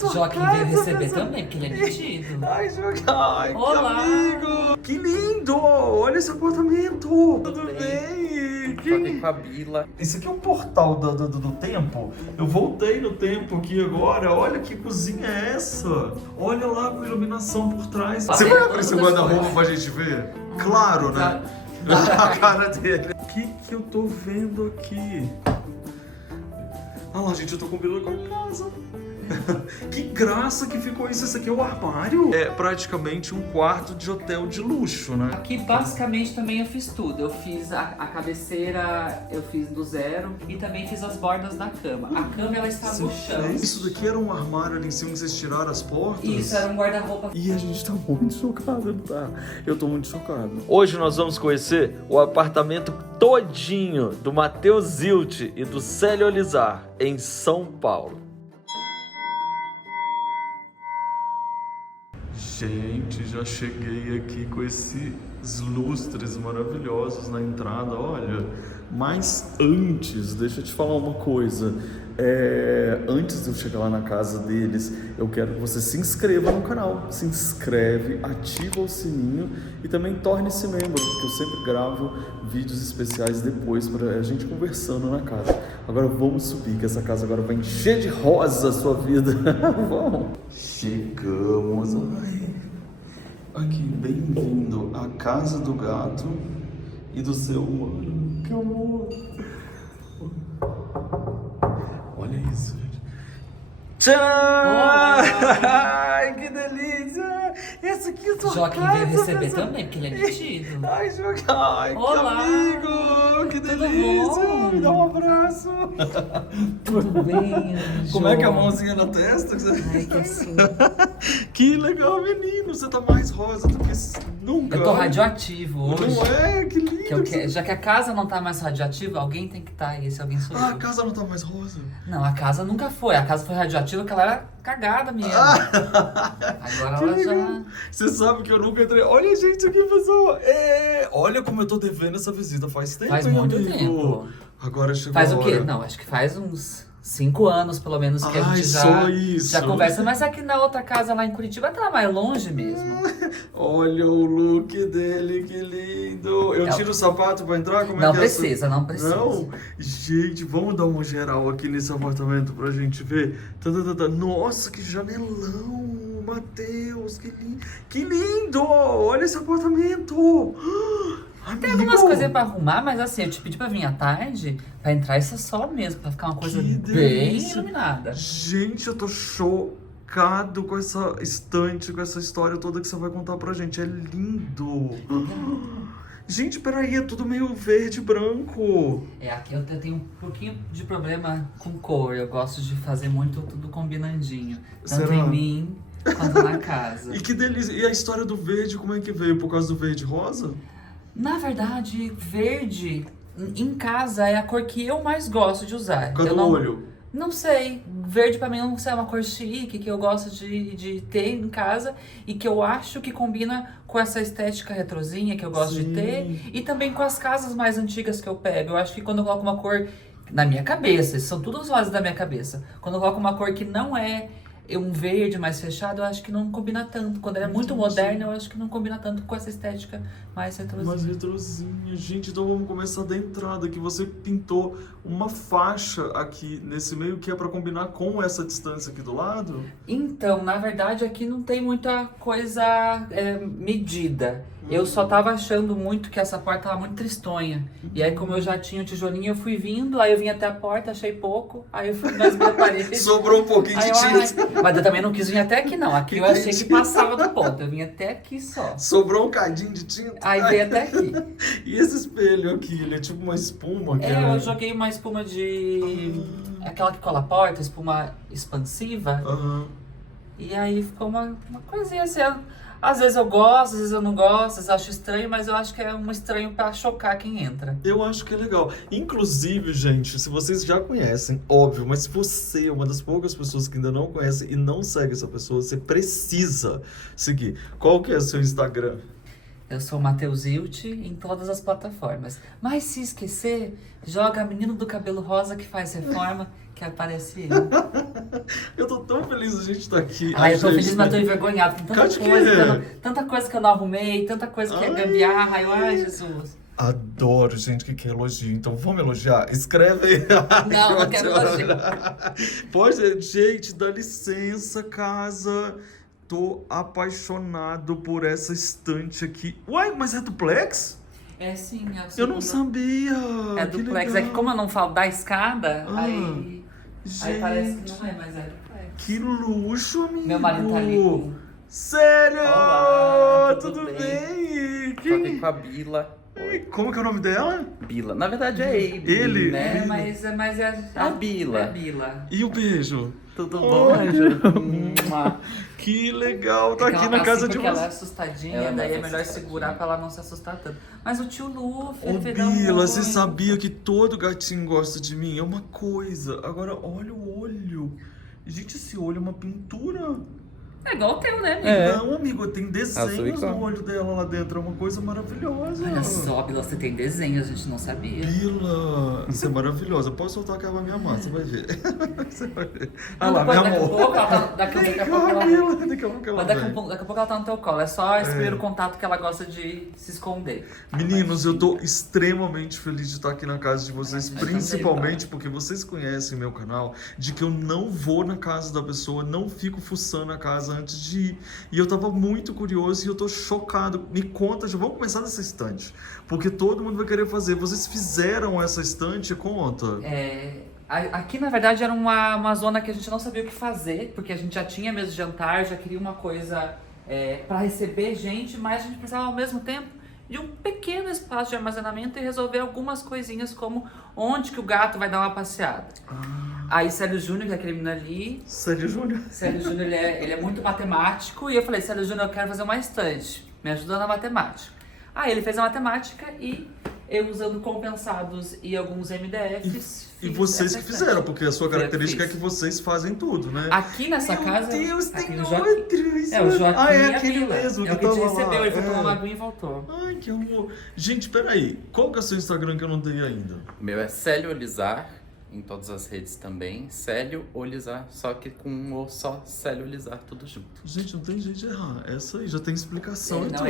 sua Joaquim casa, veio receber pessoal. também, porque ele é metido. Ai, Joaquim. Ai, Olá. que amigo. Que lindo. Olha esse apartamento. Tudo bem? Tô aqui com a Bila. Isso aqui é um portal do tempo. Eu voltei no tempo aqui agora. Olha que cozinha é essa. Olha lá com iluminação por trás. Você vai abrir seu guarda-roupa pra gente ver? Claro, né? A cara dele. O que eu tô vendo aqui? Ah lá, gente, eu tô combinando com a casa. Que graça que ficou isso. Esse aqui é o armário. É praticamente um quarto de hotel de luxo, né? Aqui basicamente também eu fiz tudo. Eu fiz a cabeceira, eu fiz do zero e também fiz as bordas da cama. A cama ela está no chão. Isso daqui era um armário ali em cima que vocês tiraram as portas? Isso, era um guarda-roupa. E a gente tá muito chocado, não tá? Eu tô muito chocado. Hoje nós vamos conhecer o apartamento todinho do Matheus Zilt e do Célio Olizar, em São Paulo. Gente, já cheguei aqui com esses lustres maravilhosos na entrada, olha. Mas antes, deixa eu te falar uma coisa. Antes de eu chegar lá na casa deles, eu quero que você se inscreva no canal. Se inscreve, ativa o sininho e também torne-se membro, porque eu sempre gravo vídeos especiais depois para a gente conversando na casa. Agora vamos subir, que essa casa agora vai encher de rosa a sua vida. Vamos! Chegamos. Ai. Aqui, bem-vindo à casa do gato e do seu humano. Que amor! Olha isso, gente. Tchau! Ai, que delícia! Essa aqui é a sua Joaquim casa, veio receber pessoal. também, porque ele é metido. Ai, Joaquim! Ai, Olá. que amigo! Que Tudo delícia! bom? Me dá um abraço! Tudo bem, Como é que é a Jo? mãozinha na testa? Ai, que assim. Que legal, menino! Você tá mais rosa do que nunca. Eu tô radioativo hoje. Não é? Que lindo! Já que a casa não tá mais radioativa, alguém tem que estar, e esse alguém sou Ah, a eu. casa não tá mais rosa? Não, a casa nunca foi. A casa foi radioativa porque ela era cagada mesmo. Agora Que ela legal. já... Você sabe que eu nunca entrei. Olha, gente, aqui, pessoal. Olha como eu tô devendo essa visita faz tempo, Faz hein, muito amigo? tempo. Agora chegou Faz a o quê? hora. Não, acho que faz uns 5 anos, pelo menos, que a Ai, gente só isso. já conversa. Mas aqui na outra casa, lá em Curitiba, tá mais longe mesmo. Olha o look dele, que lindo. Eu tiro o sapato pra entrar? Como Não é que precisa, não precisa. Não? Gente, vamos dar uma geral aqui nesse apartamento pra gente ver. Nossa, que janelão, Matheus, que lindo. Olha esse apartamento. Tem algumas coisas pra arrumar, mas assim, eu te pedi pra vir à tarde, pra entrar isso só mesmo, pra ficar uma coisa Que bem delícia. iluminada. Gente, eu tô chocado com essa estante, com essa história toda que você vai contar pra gente. É lindo. Gente, peraí, é tudo meio verde e branco. Aqui eu tenho um pouquinho de problema com cor, eu gosto de fazer muito tudo combinandinho. Tanto Será? em mim, quanto na casa. E que delícia. E a história do verde, como é que veio? Por causa do verde rosa? Na verdade, verde em casa é a cor que eu mais gosto de usar. Por causa Eu do não, olho. não sei. Verde pra mim não sei, é uma cor chique que eu gosto de ter em casa e que eu acho que combina com essa estética retrozinha que eu gosto de Sim. ter e também com as casas mais antigas que eu pego. Eu acho que quando eu coloco uma cor na minha cabeça, esses são todos os lados da minha cabeça. Quando eu coloco uma cor que não é um verde mais fechado, eu acho que não combina tanto. Quando ela é muito Entendi. moderna, eu acho que não combina tanto com essa estética mais retrozinha. Mas retrozinha. Gente, então vamos começar da entrada, que você pintou uma faixa aqui nesse meio que é pra combinar com essa distância aqui do lado. Então, na verdade, aqui não tem muita coisa medida. Eu só tava achando muito que essa porta tava muito tristonha. E aí, como eu já tinha o tijolinho, eu fui vindo, aí eu vim até a porta, achei pouco, aí eu fui mais pra parede. Sobrou um pouquinho Aí de eu, tinta. mas eu também não quis vir até aqui, não. Aqui eu achei que passava do ponto. Eu vim até aqui só. Sobrou um cadinho de tinta. Aí veio até aqui. E esse espelho aqui, ele é tipo uma espuma. Que Eu joguei uma espuma de... Aquela que cola a porta, espuma expansiva. Aham. E aí ficou uma coisinha assim. Às vezes eu gosto, às vezes eu não gosto, às vezes eu acho estranho, mas eu acho que é um estranho pra chocar quem entra. Eu acho que é legal. Inclusive, gente, se vocês já conhecem, óbvio, mas se você é uma das poucas pessoas que ainda não conhece e não segue essa pessoa, você precisa seguir. Qual que é o seu Instagram? Eu sou o Matheus Zilt em todas as plataformas. Mas se esquecer, joga Menino do Cabelo Rosa que faz reforma, que aparece ele. Eu tô tão feliz da gente estar aqui. Ai, eu tô gente, feliz, mas tô envergonhada. Tem tanta Acho que coisa, é. tanta coisa que eu não arrumei, tanta coisa que é gambiarra. Ai, Jesus. Adoro gente que quer elogio, então vamos elogiar? Escreve aí. Não, não quero elogio. Pode, gente, dá licença, casa. Tô apaixonado por essa estante aqui. Uai, mas é duplex? É sim, é o Eu não segundo. sabia. É Que duplex. legal. É que como eu não falo da escada, aí Gente, parece que não é, mas é duplex. que luxo, amigo. Meu marido tá ali com... Sério? Olá, tudo tudo bem? bem? Tô aqui com a Bila. Como que é o nome dela? Bila. Na verdade é Abe. Ele? Né? É, mas é A Bila. É a Bila. E o beijo? Tudo Oh, bom, Anjo? Que legal, tá É que aqui ela na casa assim de porque ela é vocês. assustadinha, Ela é daí é mais melhor assustadinha. segurar pra ela não se assustar tanto. Mas o tio Lu, Ô, ele veio dar um Bila, você oi. sabia que todo gatinho gosta de mim? É uma coisa. Agora, olha o olho. Gente, esse olho é uma pintura. É igual o teu, né, amigo? É. Não, amigo, tem Azul e desenhos no claro. olho dela lá dentro. É uma coisa maravilhosa. Olha só, Bila, você tem desenho, a gente não sabia. Bila, isso é maravilhosa. Pode soltar que ela vai me amar, você vai ver. Você vai ver. Ah lá, meu Daqui a amor. pouco ela tá, daqui a Vem pouco cá, ela... Bila, daqui a pouco ela Mas daqui a vem. pouco ela tá no teu colo. É só esse primeiro contato que ela gosta de se esconder. Meninos, eu tô extremamente feliz de estar aqui na casa de vocês, Mas principalmente porque vocês conhecem meu canal, de que eu não vou na casa da pessoa, não fico fuçando a casa antes de ir. E eu tava muito curioso e eu tô chocado. Me conta, já vamos começar nessa estante, porque todo mundo vai querer fazer. Vocês fizeram essa estante? Conta. Aqui, na verdade, era uma zona que a gente não sabia o que fazer, porque a gente já tinha mesa de jantar, já queria uma coisa para receber gente, mas a gente precisava ao mesmo tempo de um pequeno espaço de armazenamento e resolver algumas coisinhas, como onde que o gato vai dar uma passeada. Aí Célio Júnior, que é aquele menino ali, Sério, Júnior? Célio Júnior ele é muito matemático, e eu falei, Célio Júnior, eu quero fazer uma estante, me ajuda na matemática. Aí ele fez a matemática e eu, usando compensados e alguns MDFs, E fiz vocês essa que estante. fizeram, porque a sua característica é fiz. que vocês fazem tudo, né? Aqui nessa Meu casa... Deus, aqui tem no Joaquim. outros! É, o Joaquim Ah, é e a aquele Bila. mesmo É o que tava te recebeu, lá. ele foi tomar É. uma aguinha e voltou. Ai, que amor. Gente, peraí. Qual que é o seu Instagram que eu não tenho ainda? O meu é Célio Olizar, em todas as redes também. Célio Olizar, só que com um O só, Célio Olizar, tudo junto. Gente, não tem jeito de errar. Essa aí já tem explicação e Não, tudo.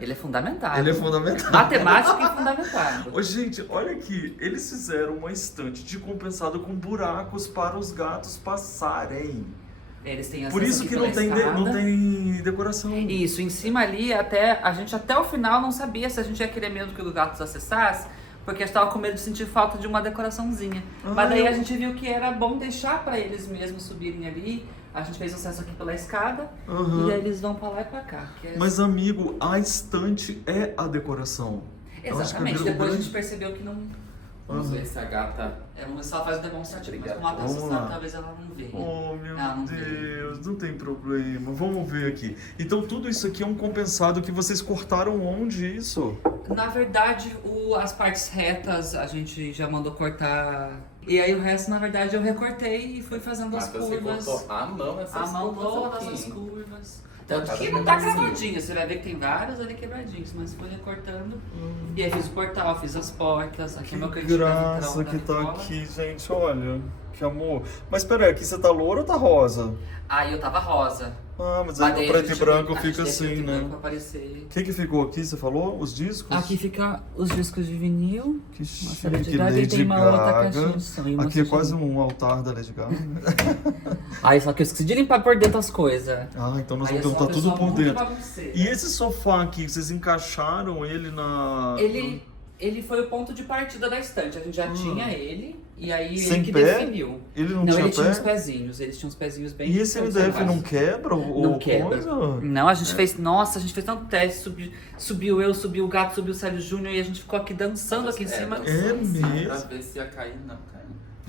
ele é fundamental. Ele é fundamental. Matemática e fundamentado. Ô, gente, olha aqui. Eles fizeram uma estante de compensado com buracos para os gatos passarem. Eles têm Por acesso isso aqui que pela não tem, escada. não tem decoração. Isso, em cima ali, a gente até o final não sabia se a gente ia querer mesmo que o gato acessasse, porque a gente tava com medo de sentir falta de uma decoraçãozinha. Mas daí a gente viu que era bom deixar pra eles mesmos subirem ali. A gente fez acesso aqui pela escada Aham. e aí eles vão pra lá e pra cá. que é- Mas, amigo, a estante é a decoração. Eu acho que Exatamente, o depois a grande- gente percebeu que não... Vamos ver se a gata... Vamos ver se ela faz o demonstrativo, mas como ela tá Vamos assustada, lá. talvez ela não veja. Oh, meu Não veio. Deus, não tem problema. Vamos ver aqui. Então, tudo isso aqui é um compensado que vocês cortaram onde isso? Na verdade, as partes retas a gente já mandou cortar. E aí o resto, na verdade, eu recortei e fui fazendo as Você curvas. cortou a mão essas A mão curvas todas aqui. as curvas. Tanto Tá que não tá pedacinho. cravadinho, você vai ver que tem vários ali quebradinhos, mas fui recortando. E aí fiz o portal, fiz as portas, aqui é meu cantinho graça da que tá Nicola. aqui, gente, olha. Que amor. Mas peraí, aqui você tá louro ou tá rosa? Aí eu tava rosa. Ah, mas aí daí no a preto e gente- branco a gente fica deixa assim, preto e branco né? pra aparecer. O que ficou aqui, você falou? Os discos? Aqui fica os discos de vinil. Que Uma chique, série de idade, e Lady tem uma outra Gaga. caixinha de som e uma Aqui é caixinha quase de- um altar da Lady Gaga. Aí só que eu esqueci de limpar por dentro as coisas. Ah, então nós Aí vamos eu sou tá uma tudo pessoa por muito dentro. bagunceira. E esse sofá aqui, vocês encaixaram ele na... Ele foi o ponto de partida da estante. A gente já tinha ele, e aí Sem ele que pé? definiu. Ele não, Não, tinha ele tinha pé? uns pezinhos. Eles tinham uns pezinhos bem... E esse MDF não quebra ou Não quebra. coisa? Não, a gente fez... Nossa, a gente fez tanto teste. Subiu eu, subiu o gato, subiu o Célio Júnior, e a gente ficou aqui dançando aqui em cima. É mesmo? Pra ver se ia cair, não caiu.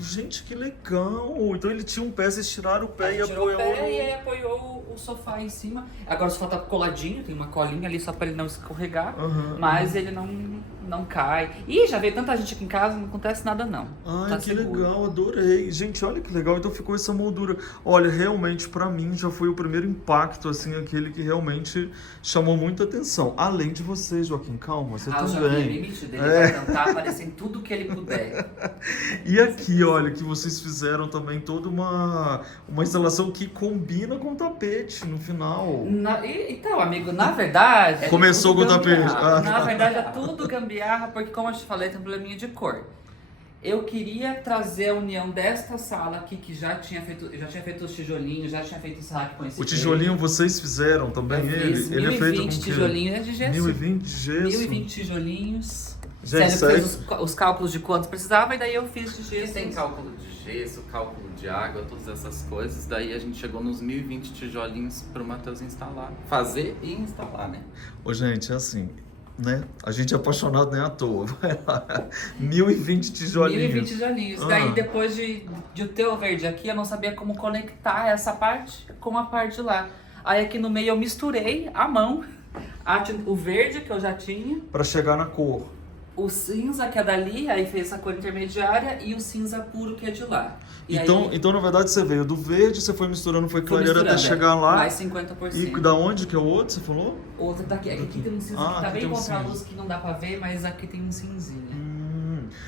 Gente, que legal! Então ele tinha um pé, vocês tiraram o A pé e gente tirou o apoiou... pé e aí apoiou o sofá em cima. Agora o sofá tá coladinho, tem uma colinha ali só pra ele não escorregar. Aham. Mas ele não não cai. Ih, já veio tanta gente aqui em casa, não acontece nada não. Ai, Tá que seguro. legal, adorei. Gente, olha que legal, então ficou essa moldura. Olha, realmente, pra mim, já foi o primeiro impacto, assim, aquele que realmente chamou muita atenção. Além de você, Joaquim, calma, você O Joaquim é também. bem metido, ele vai tentar aparecer em tudo que ele puder. E aqui, olha, que vocês fizeram também toda uma instalação que combina com o tapete no final. Então, amigo, na verdade... Começou tudo com o tapete. gambiarra. Ah. Na verdade, é tudo gambiarra, porque como eu te falei, tem um probleminha de cor. Eu queria trazer a união desta sala aqui, que já tinha feito os tijolinhos, já tinha feito esse rack com esse O tijolinho vocês fizeram também, ele é feito com o quê? tijolinhos é de gesso. 1020 de gesso. 1020 tijolinhos. Gente, Sério, fez os cálculos de quanto precisava e daí eu fiz de gesso. Tem cálculo de gesso, cálculo de água, todas essas coisas. Daí a gente chegou nos 1020 tijolinhos pro Matheus instalar. Fazer e instalar, né? Ô, gente, é assim, né? A gente é apaixonado nem à toa. Vai lá. 1020 tijolinhos. 1020 tijolinhos. Ah. Daí depois de ter o verde aqui, eu não sabia como conectar essa parte com a parte lá. Aí aqui no meio eu misturei à mão o verde que eu já tinha, Pra chegar na cor. o cinza que é dali, aí fez essa cor intermediária e o cinza puro que é de lá. E Então, aí, então, na verdade, você veio do verde, você foi misturando, foi fui clareando até misturando, chegar lá. mais 50%. E da onde que é o outro, você falou? Outra daqui. Aqui tem um cinza que tá aqui bem tem um contra a cinza. luz que não dá pra ver, mas aqui tem um cinzinha.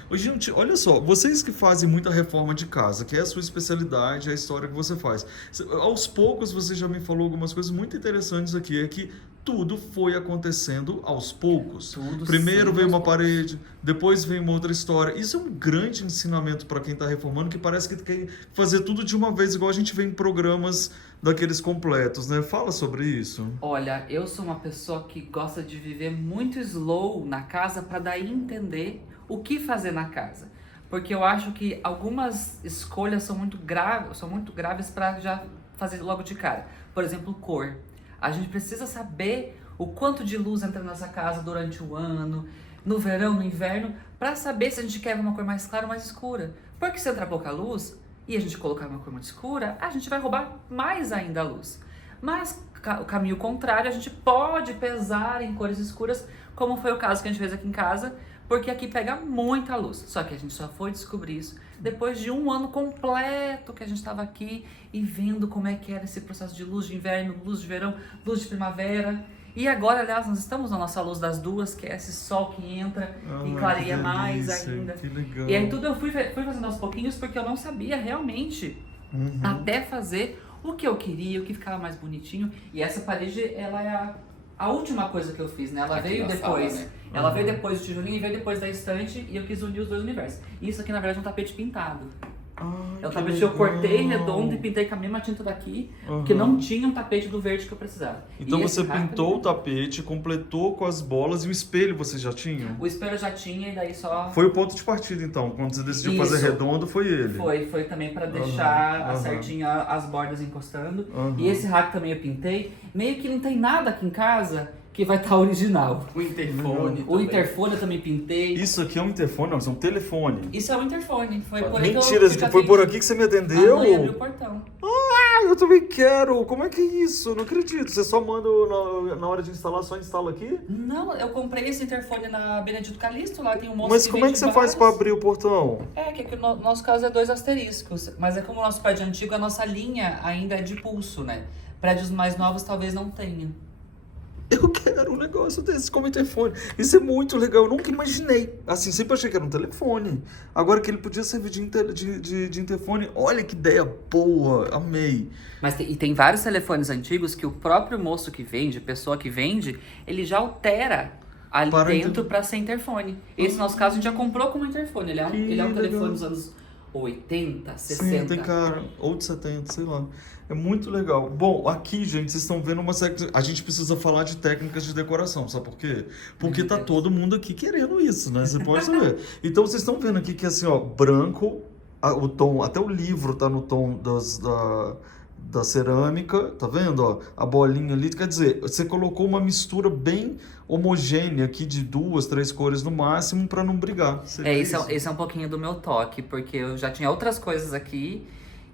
Ô, gente, olha só, vocês que fazem muita reforma de casa, que é a sua especialidade, é a história que você faz. Aos poucos você já me falou algumas coisas muito interessantes aqui, é que tudo foi acontecendo aos poucos. Tudo Primeiro sempre veio aos uma poucos. parede, depois veio uma outra história. Isso é um grande ensinamento para quem está reformando, que parece que quer fazer tudo de uma vez, igual a gente vê em programas daqueles completos, né? Fala sobre isso. Olha, eu sou uma pessoa que gosta de viver muito slow na casa para daí entender o que fazer na casa. Porque eu acho que algumas escolhas são muito graves para já fazer logo de cara. Por exemplo, cor. A gente precisa saber o quanto de luz entra nessa casa durante o ano, no verão, no inverno, para saber se a gente quer uma cor mais clara ou mais escura. Porque se entrar pouca luz e a gente colocar uma cor muito escura, a gente vai roubar mais ainda a luz. Mas o caminho contrário, a gente pode pesar em cores escuras, como foi o caso que a gente fez aqui em casa, porque aqui pega muita luz. Só que a gente só foi descobrir isso depois de um ano completo que a gente estava aqui e vendo como é que era esse processo de luz de inverno, luz de verão, luz de primavera. E agora, aliás, nós estamos na nossa luz das duas, que é esse sol que entra e clareia mais ainda. Que legal. E aí tudo eu fui fazendo aos pouquinhos, porque eu não sabia realmente até fazer o que eu queria, o que ficava mais bonitinho. E essa parede, ela é a última coisa que eu fiz, né? Ela Aqui veio na depois. sala, né? Ela veio depois do tijolinho e veio depois da estante e eu quis unir os dois universos. Isso aqui, na verdade, é um tapete pintado. É um tapete que eu cortei redondo e pintei com a mesma tinta daqui, porque não tinha um tapete do verde que eu precisava. Então E você esse rack- pintou o tapete, completou com as bolas e o espelho você já tinha? O espelho eu já tinha e daí só... Foi o ponto de partida, então. Quando você decidiu fazer Isso. redondo, foi ele. Foi também pra deixar aham. certinho as bordas encostando. Aham. E esse rack também eu pintei. Meio que não tem nada aqui em casa que vai estar original. O interfone O interfone eu também pintei. Isso aqui é um interfone? Não, isso é um telefone. Isso é um interfone. Foi por aí que Mentira, eu foi por aqui que você me atendeu? A mãe abriu o portão. Ah, eu também quero. Como é que é isso? Não acredito. Você só manda na hora de instalar, só instala aqui? Não, eu comprei esse interfone na Benedito Calixto, lá tem um moço Mas como é vende que você faz vários. pra abrir o portão? É, que aqui no nosso caso é 2 asteriscos, mas é como o nosso prédio antigo, a nossa linha ainda é de pulso, né? Prédios mais novos talvez não tenham. Eu quero um negócio desse como interfone. Isso é muito legal. Eu nunca imaginei. Assim, sempre achei que era um telefone. Agora que ele podia servir de interfone. Olha que ideia boa. Amei. Mas tem vários telefones antigos que o próprio moço que vende, pessoa que vende, ele já altera ali Para dentro para ser interfone. Esse nosso caso a gente já comprou como interfone. Ele é um legal. telefone dos anos 80, 60. Sim, tem cara. Ou de 70, sei lá. É muito legal. Bom, aqui, gente, vocês estão vendo uma série... A gente precisa falar de técnicas de decoração, sabe por quê? Porque Meu tá Deus. todo mundo aqui querendo isso, né? Você pode saber. Então, vocês estão vendo aqui que, assim, ó, branco, o tom, até o livro tá no tom da cerâmica, tá vendo, ó? A bolinha ali, quer dizer, você colocou uma mistura bem homogênea aqui de 2, 3 cores no máximo para não brigar. Seria Esse é um pouquinho do meu toque, porque eu já tinha outras coisas aqui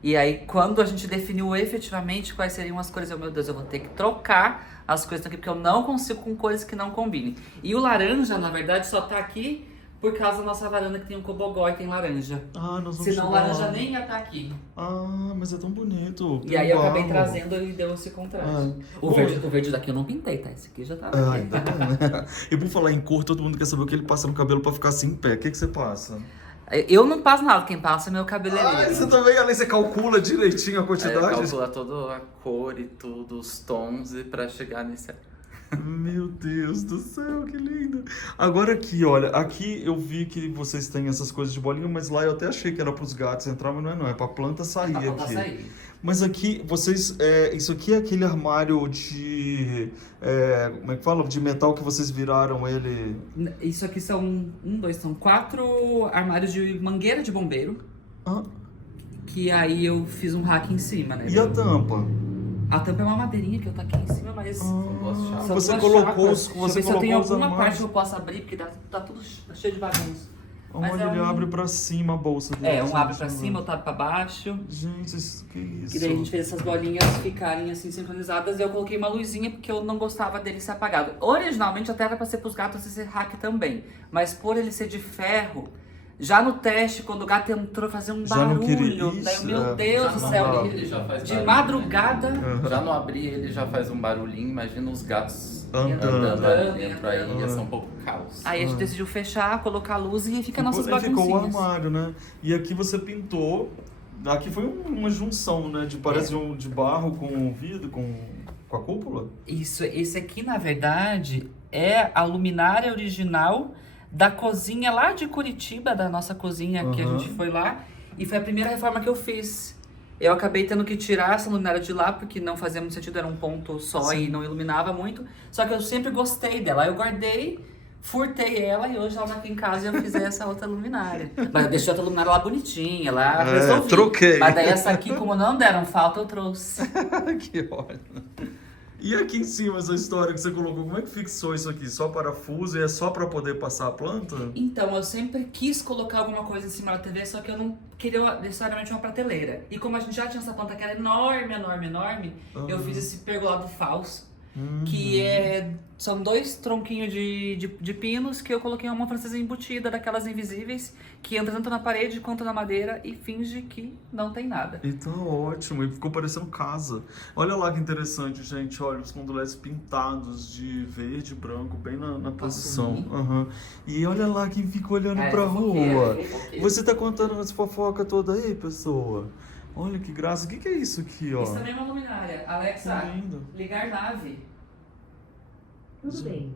E aí, quando a gente definiu efetivamente quais seriam as cores, meu Deus, eu vou ter que trocar as coisas aqui, porque eu não consigo com cores que não combinem. E o laranja, na verdade, só tá aqui por causa da nossa varanda que tem um cobogó e tem laranja. Ah, nós vamos Senão o chegar laranja lá. nem ia estar aqui. Ah, mas é tão bonito. E aí eu acabei Uau. trazendo e deu esse contraste. Ah. O verde daqui eu não pintei, tá? Esse aqui já tá. Ah, ainda bem, né? E por falar em cor, todo mundo quer saber o que ele passa no cabelo pra ficar assim em pé. O que você passa? Eu não passo nada, quem passa é meu cabeleireiro. Ah, você também, além, você calcula direitinho a Aí quantidade? calcula toda a cor e tudo, os tons, e pra chegar nesse... Meu Deus do céu, que lindo. Agora aqui, olha, aqui eu vi que vocês têm essas coisas de bolinha, mas lá eu até achei que era pros gatos entrar, mas não, é pra planta sair Pra planta aqui. sair. Mas aqui, vocês, isso aqui é aquele armário de, como é que fala? De metal que vocês viraram ele... Isso aqui são 4 armários de mangueira de bombeiro. Ah, Que aí eu fiz um rack em cima, né? e a tampa? A tampa é uma madeirinha que eu taquei em cima, mas... duas chapas. são Você duas colocou chapas. os, Deixa eu você ver se eu tenho colocou os alguma armários. parte que eu possa abrir, porque tá tudo cheio de bagunça. Mas Olha, é ele um- abre pra cima a bolsa dele. É, um abre pra Deixa eu cima, ver. outro abre pra baixo. Gente, que isso? E daí a gente fez essas bolinhas ficarem assim sincronizadas e eu coloquei uma luzinha porque eu não gostava dele ser apagado. Originalmente até era pra ser pros gatos esse hack também, mas por ele ser de ferro, já no teste, quando o gato entrou, fazia um Já não queria barulho. isso, Daí, eu, meu é. Deus Já do não céu, abri, ele- ele já faz de barulho, madrugada. né? Já não abri, ele já faz um barulhinho, imagina os gatos Andando. andando ali dentro, aí ia ser um pouco caos. Aí a gente decidiu fechar, colocar a luz e fica nossas Aí ficou o baguncinhas. armário, né? E aqui você pintou. Aqui foi uma junção, né? Parece de barro com vidro, com a cúpula. Isso, esse aqui, na verdade, é a luminária original da cozinha lá de Curitiba, da nossa cozinha que a Aham. gente foi lá. E foi a primeira reforma que eu fiz. Eu acabei tendo que tirar essa luminária de lá, porque não fazia muito sentido, era um ponto só e não iluminava muito. Só que eu sempre gostei dela. Eu guardei, furtei ela e hoje ela tá aqui em casa e eu fiz essa outra luminária. Mas eu deixei a outra luminária lá bonitinha, lá resolvi. troquei. Mas daí essa aqui, como não deram falta, eu trouxe. Que ótimo. E aqui em cima, essa história que você colocou, como é que fixou isso aqui? Só parafuso e é só para poder passar a planta? Então, eu sempre quis colocar alguma coisa em cima da TV, só que eu não queria necessariamente uma prateleira. E como a gente já tinha essa planta que era enorme, eu fiz esse pergolado falso, que são 2 tronquinhos de pinos que eu coloquei uma francesa embutida, daquelas invisíveis, que entra tanto na parede quanto na madeira e finge que não tem nada. E tá ótimo, e ficou parecendo casa. Olha lá que interessante, gente. Olha, os condoléezes pintados de verde e branco, bem na posição. subir? Aham. E olha lá quem fica olhando pra fofoqueira, rua. fofoqueira. Você tá contando as fofocas toda aí, pessoa? Olha que graça. O que é isso aqui, ó? Isso também é uma luminária. Alexa, Que lindo. ligar nave. Tudo bem.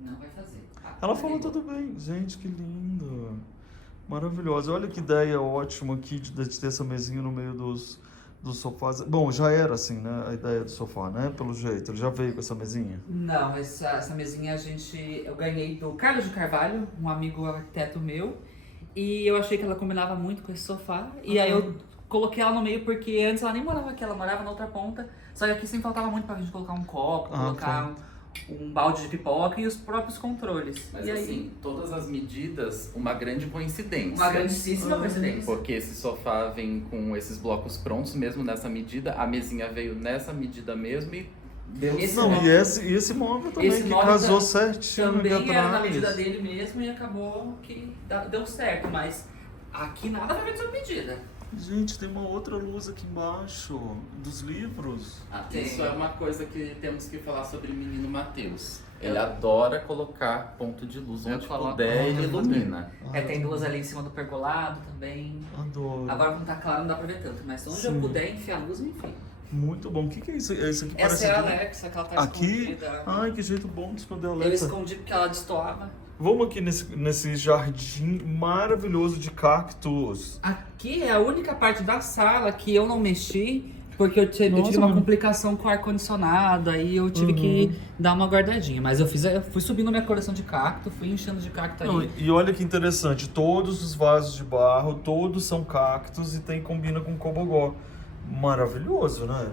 Não vai fazer. Ela falou tudo bem. Gente, que lindo. Maravilhosa. Olha que ideia ótima aqui de ter essa mesinha no meio dos sofás. Bom, já era assim, né? A ideia do sofá, né? Pelo jeito. Ele já veio com essa mesinha. Não, essa mesinha eu ganhei do Carlos de Carvalho, um amigo arquiteto meu, e eu achei que ela combinava muito com esse sofá, e aí eu coloquei ela no meio porque antes ela nem morava aqui, ela morava na outra ponta, só que aqui sempre faltava muito pra gente colocar um copo, colocar um balde de pipoca e os próprios controles. Mas e aí, assim, todas as medidas, uma grande coincidência. uma grandíssima coincidência. Porque esse sofá vem com esses blocos prontos mesmo nessa medida, a mesinha veio nessa medida mesmo e deu Esse Não, móvel- e esse móvel também, esse que móvel casou certinho aqui Também era na atrás. medida dele mesmo e acabou que deu certo, mas aqui nada vai ver de sua medida. Gente, tem uma outra luz aqui embaixo, dos livros. Isso é uma coisa que temos que falar sobre o menino Matheus. Ele adora colocar ponto de luz Eu onde coloco puder, ele onde ilumina. Tem 2 ali em cima do pergolado também. Adoro. Agora como tá claro não dá pra ver tanto, mas onde Sim. eu puder enfiar a luz, eu enfio. Muito bom. O que é isso? Esse aqui Essa parece é a de- Alexa, que ela tá Aqui? escondida. Ai, que jeito bom de esconder a Eu Alexa. escondi porque ela destoava. Vamos aqui nesse jardim maravilhoso de cactos. Aqui é a única parte da sala que eu não mexi, porque eu tive Nossa, uma mano. complicação com o ar-condicionado, aí eu tive que dar uma guardadinha. Mas eu fui subindo minha coleção de cacto, fui enchendo de cacto Não, aí. e olha que interessante, todos os vasos de barro, todos são cactos e combina com cobogó. Maravilhoso, né?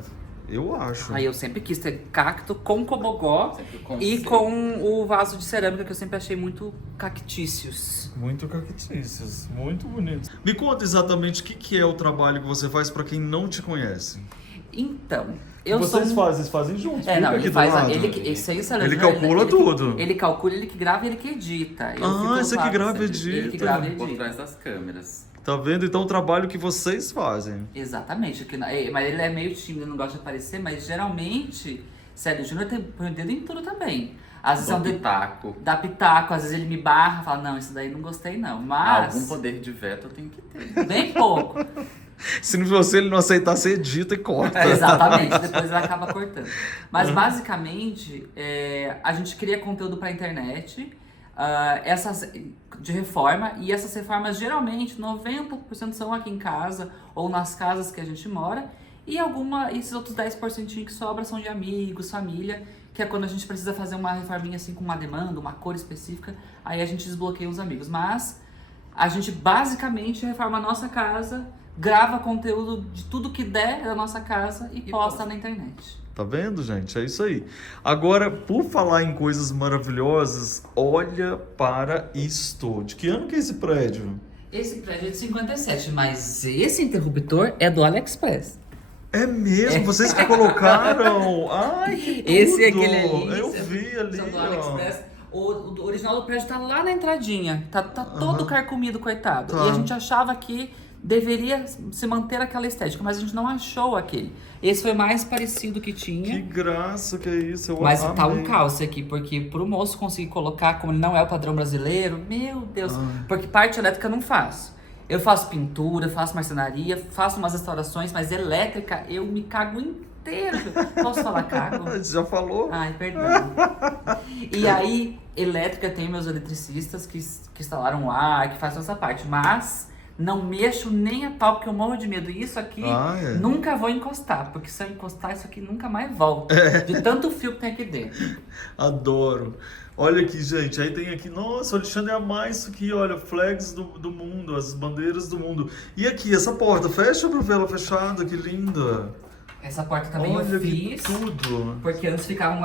Eu acho. Aí eu sempre quis ter cacto com cobogó Sempre e conceito. com o vaso de cerâmica, que eu sempre achei muito cactícios. Muito cactícios, muito bonitos. Me conta exatamente o que é o trabalho que você faz para quem não te conhece. Então, eu Vocês sou... fazem, vocês fazem juntos. É, não, Fica ele aqui do faz. lado. Esse aí, Sérgio Ele Júnior, calcula ele tudo. ele calcula, ele que grava e ele que edita. Eu Ah, fico esse lá que grava e sempre. Ele que edita. grava e Por edita. trás das câmeras. Tá vendo? Então o trabalho que vocês fazem. Exatamente. Mas ele é meio tímido, não gosta de aparecer, mas geralmente, Sérgio Júnior põe o dedo em tudo também. Às vezes é um dedo. Pitaco. Dá pitaco, às vezes ele me barra, fala, não, isso daí não gostei não. Mas, Algum poder de veto eu tenho que ter. bem pouco. Se você ele não aceitar, você edita e corta. Exatamente, depois ele acaba cortando. Mas basicamente, a gente cria conteúdo pra internet, essas de reforma, e essas reformas geralmente 90% são aqui em casa ou nas casas que a gente mora, e esses outros 10% que sobra são de amigos, família, que é quando a gente precisa fazer uma reforminha assim com uma demanda, uma cor específica, aí a gente desbloqueia os amigos. Mas a gente basicamente reforma a nossa casa, grava conteúdo de tudo que der da nossa casa e posta na internet. Tá vendo, gente? É isso aí. Agora, por falar em coisas maravilhosas, olha para isto. De que ano que é esse prédio? Esse prédio é de 57, mas esse interruptor é do AliExpress. É mesmo? Vocês que colocaram? Ai, que tudo! Esse é aquele ali. Eu vi ali, São do ó. AliExpress. O original do prédio tá lá na entradinha. Tá todo carcomido, coitado. Tá. E a gente achava que deveria se manter aquela estética, mas a gente não achou aquele. Esse foi o mais parecido que tinha. Que graça que é isso, eu Mas tá um amei. caos aqui, porque pro moço conseguir colocar, como ele não é o padrão brasileiro, meu Deus, porque parte elétrica eu não faço. Eu faço pintura, faço marcenaria, faço umas restaurações, mas elétrica eu me cago inteiro. Posso falar cago? Já falou? Ai, perdão. E aí, elétrica tem meus eletricistas que instalaram o ar, que fazem essa parte, mas não mexo nem a pau, porque eu morro de medo. E isso aqui nunca vou encostar, porque se eu encostar, isso aqui nunca mais volta. De tanto fio que tem aqui dentro. Adoro. Olha aqui, gente. Aí tem aqui, nossa, o Alexandre ama isso aqui, olha, flags do mundo, as bandeiras do mundo. E aqui, essa porta, fecha pra ver ela fechada, que linda. Essa porta também Olha eu que fiz. tudo. Porque antes ficava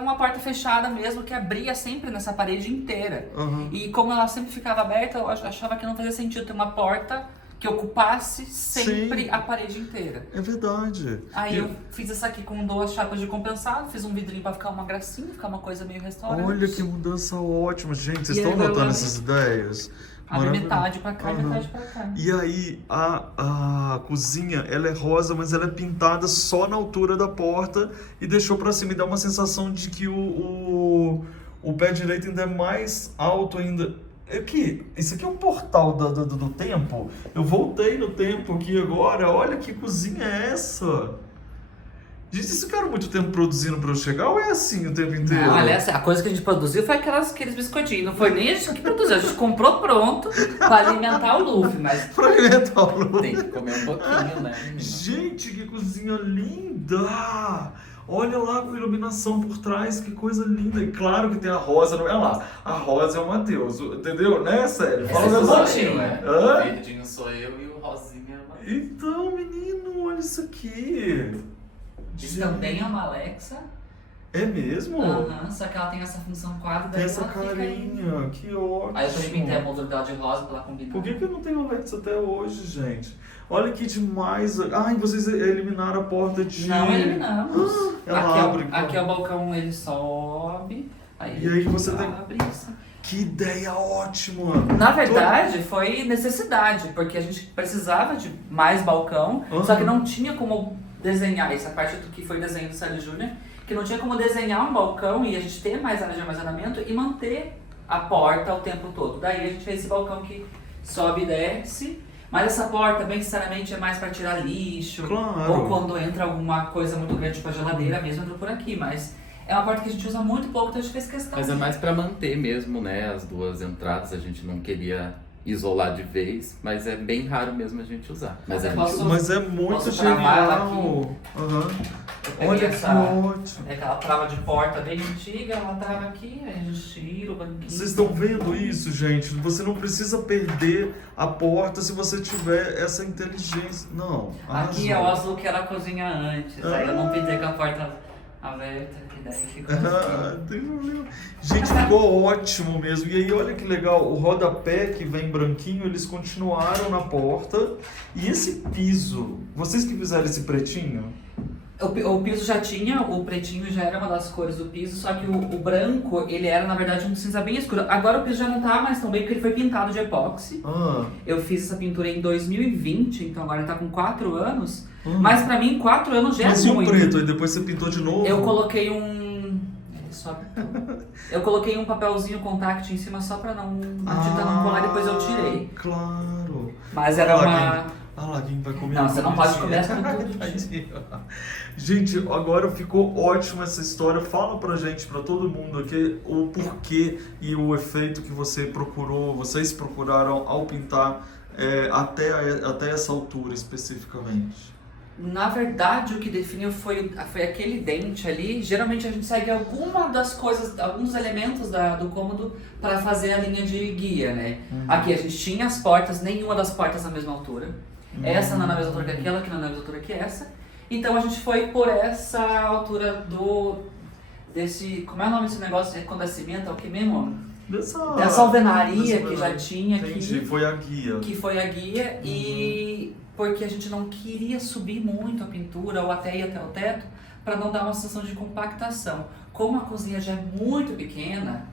uma porta fechada mesmo, que abria sempre nessa parede inteira. Uhum. E como ela sempre ficava aberta, eu achava que não fazia sentido ter uma porta que ocupasse sempre Sim. a parede inteira. É verdade. Aí E- eu fiz essa aqui com 2 chapas de compensado, fiz um vidrinho pra ficar uma gracinha, ficar uma coisa meio restaurante. Olha que mudança ótima, gente. Vocês E estão agora notando eu essas ideias? abre Maravilhoso. metade pra cá e Uhum. metade pra cá. E aí, a cozinha, ela é rosa, mas ela é pintada só na altura da porta e deixou pra cima. E dá uma sensação de que o pé direito ainda é mais alto ainda. Aqui, isso aqui é um portal do tempo. Eu voltei no tempo aqui agora. Olha que cozinha é essa? Gente, isso ficaram muito tempo produzindo pra eu chegar ou é assim o tempo inteiro? Não, aliás, a coisa que a gente produziu foi aqueles biscoitinhos. Não foi nem a gente que produziu, a gente comprou pronto pra alimentar o Luffy, mas Pra alimentar o Lu. Tem que comer um pouquinho, né, menina? Gente, que cozinha linda! Olha lá com a iluminação por trás, que coisa linda. E claro que tem a rosa, olha lá, a rosa é o Matheus, entendeu? Né, sério? Fala Esse a é verdade. Sim. né? Hã? O verdinho sou eu e o rosinha é uma... Então, menino, olha isso aqui. isso também é uma Alexa. É mesmo? Aham, só que ela tem essa função quadra, daí Tem essa ela fica aí. carinha, que ótimo. Aí eu também pintei a moldura dela de rosa pra ela combinar. Por que eu não tenho Alexa até hoje, gente? Olha que demais. Ai, vocês eliminaram a porta de... Não eliminamos. Ela abre. Aqui é o balcão, ele sobe. Aí E aí você tem- abre isso. Que ideia ótima. Na verdade, foi necessidade, porque a gente precisava de mais balcão, só que não tinha como desenhar. Essa parte do que foi desenho do Sérgio Júnior, que não tinha como desenhar um balcão e a gente ter mais área de armazenamento e manter a porta o tempo todo. Daí a gente fez esse balcão que sobe e desce, mas essa porta, bem sinceramente, é mais para tirar lixo, Claro. ou quando entra alguma coisa muito grande, tipo a geladeira mesmo, entra por aqui, mas é uma porta que a gente usa muito pouco, então a gente fez questão. Mas é mais pra manter mesmo, né, as duas entradas. A gente não queria isolar de vez, mas é bem raro mesmo a gente usar. Mas a Eu gente posso- usa. Mas é muito Posso travar ela genial. Aham. Eu peguei Olha que essa- ótimo. É aquela trava de porta bem antiga, ela trava aqui, aí a gente tira o banquinho. Vocês estão vendo isso, gente? Você não precisa perder a porta se você tiver essa inteligência. Não. Aqui é arrasou. o azul que era a cozinha antes, aí eu não pintei com a porta aberta, e daí ficou Ah, assim. tem problema. Gente, ficou ótimo mesmo. E aí, olha que legal, o rodapé que vem branquinho, eles continuaram na porta. E esse piso, vocês que fizeram esse pretinho? O piso já tinha, o pretinho já era uma das cores do piso, só que o branco, ele era na verdade um cinza bem escuro. Agora o piso já não tá mais tão bem porque ele foi pintado de epóxi. Ah, Eu fiz essa pintura em 2020, então agora tá com 4 anos. ah. Mas pra mim, 4 anos já é Mas e o muito. preto? Aí depois você pintou de novo? Eu coloquei um... Ele sobe tudo. Eu coloquei um papelzinho contact em cima só pra não, a tinta não colar, depois eu tirei. Claro. Mas era Olha lá uma... Ah lá, quem vai comer? Não, você não pode comer bonitinho. essa tudo. Tadinho. Gente, agora ficou ótima essa história. Fala pra gente, pra todo mundo aqui, o porquê e o efeito que você procurou, vocês procuraram ao pintar até essa altura especificamente. Na verdade, o que definiu foi aquele dente ali. Geralmente a gente segue alguma das coisas, alguns elementos do cômodo para fazer a linha de guia, né? Aqui a gente tinha as portas, nenhuma das portas na mesma altura. Essa não é na mesma altura que aquela, que não é na mesma altura que essa. Então a gente foi por essa altura desse... Como é o nome desse negócio? Quando é cimento, é o que mesmo? Dessa alvenaria que já tinha aqui. Entendi, foi a guia. Que foi a guia e porque a gente não queria subir muito a pintura ou até ir até o teto para não dar uma sensação de compactação. Como a cozinha já é muito pequena,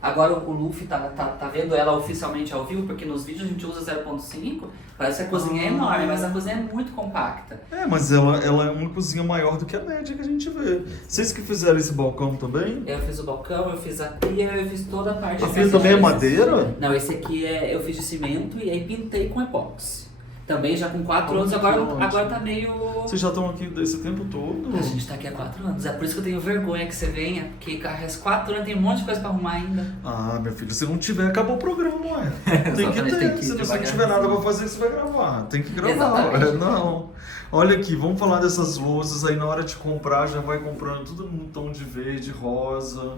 agora o Luffy tá vendo ela oficialmente ao vivo, porque nos vídeos a gente usa 0.5, parece que a cozinha é enorme, mas a cozinha é muito compacta. Mas ela é uma cozinha maior do que a média que a gente vê. Vocês que fizeram esse balcão também? Eu fiz o balcão, eu fiz a pia, eu fiz toda a parte... A pia também é madeira? Não, esse aqui eu fiz de cimento e aí pintei com epóxi. Também já com 4 anos, que agora ótimo. tá meio... Vocês já estão aqui esse tempo todo? A gente tá aqui há 4 anos, é por isso que eu tenho vergonha que você venha, porque faz 4 anos tem um monte de coisa pra arrumar ainda. Ah, meu filho, se não tiver, acabou o programa, ué. Tem que Exatamente, ter. tem que ir Se não devagarzinho. tiver nada pra fazer, você vai gravar. Tem que gravar. Exatamente. Não. Olha aqui, vamos falar dessas louças aí na hora de comprar, já vai comprando tudo num tom de verde, rosa.